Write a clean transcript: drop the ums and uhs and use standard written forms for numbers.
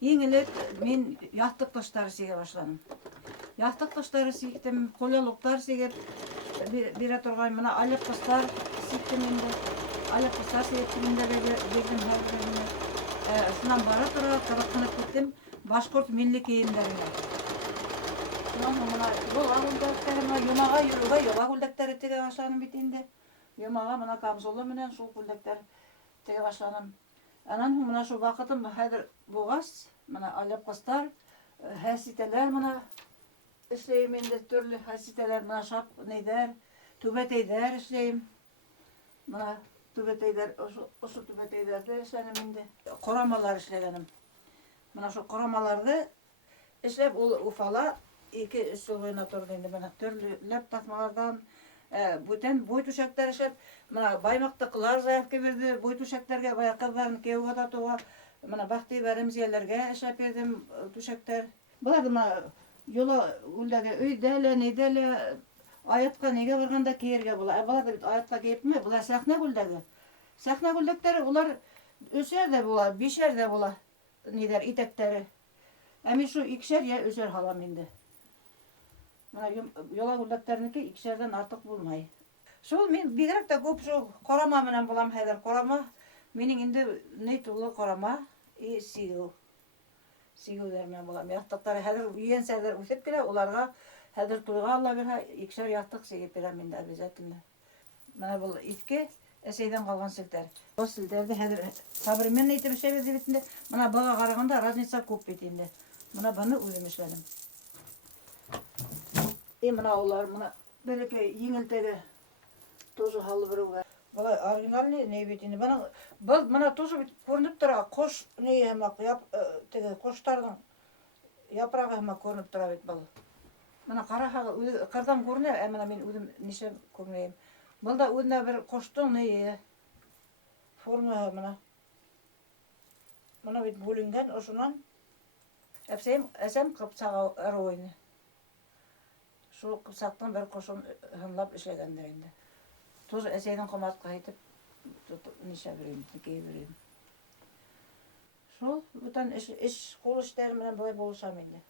Ең элек мен яқтық таштары себе башланым. Яқтық таштары сиктим, колялыктар сигеп, бере турган мына аляпкастар сиктим инде. Аляпкастар сиктим инде бердим һәрбирine. Шунан бара тора кырыкынып киттим башкорт милли кийимдерине. Шунан мына юла күлдәктәре, мына юмага йөрүгә юла күлдәктәре тиге башланым бит инде. Юмага мына камзолы менән шул күлдәктәр тиге башланым. Анан һуң мына шул вакытым хәзер булгач, мына аляпкастар, хәситәләр мына эшләйм инде, төрле хәситәләр, мына шап нидәр, түбәтәйдәр эшләйм. Мына түбәтәйдәр, ошо түбәтәйдәрдә эшләнем инде. Корамалар эшләгәнем. Мына шул корамаларды эшләп ул Уфала 2-3 ел буена торды инде. Мына төрле тасмалардан бүтән буй түшәктәр эшләп, мына Баймактыкылар заявка бирде, буй түшәктәргә, бая кызларын кияүгә татуга, мына Бахтыйба Рәмзияләргә эшләп бирдем түшәктәр. Булар мына юла үлдәге өйдә лә, нидә лә аятка нигә барганда киергә була. Булар бит аятка киепме? Булар сәхнә күлдәге. Сәхнә күлдәктәре улар 3-әр дә була, 5-әр дә була. Нидәр итәктәре. Ә мин шу 2-әр я 3-әр халам инде. Мына юла күлдәктәрнеке 2-әрдән артык булмай. Шул мин бигрәк тә күп шул корама менән булам хәзер. Корама минең инде ни тулы корама и сигү. Сигүләр менән булам. Яктыктары хәзер өйәнсәләр үсеп килә, уларга хәзер туйга Алла бирһә 2-әр яктык сигеп бирәм инде обязательно. Менә бу иске әсәйдән калган селтәр. Бу селтәрде хәзер современный итеп эшләбез бит инде. Менә бага караганда разница күп бит инде. Менә буны үзем эшләдем. Мына улар мына бәләкәй еңелтәге тоже халы берүгә. Булай оригинальный не бит инде. Мына тоже күренеп тора. Кош не һәм теге коштарның япрагы һәм күренеп тора бит бу. Мына караһагы үзе кырдан күренә, ә менә мин үзем нишләп күрмәйм. Булда үзенә бер коштың не форма мына. Мына бит бүленгән ошоннан. Әсәм кыпсага ройны. Шул кыпсактан бер кошын һынлап эшләгәндер инде. Тоже әсәйнең коматкы итеп нишләп бирәм, киеп бирәм. Шул бүтән эш кул эшләре менән булай булышам инде.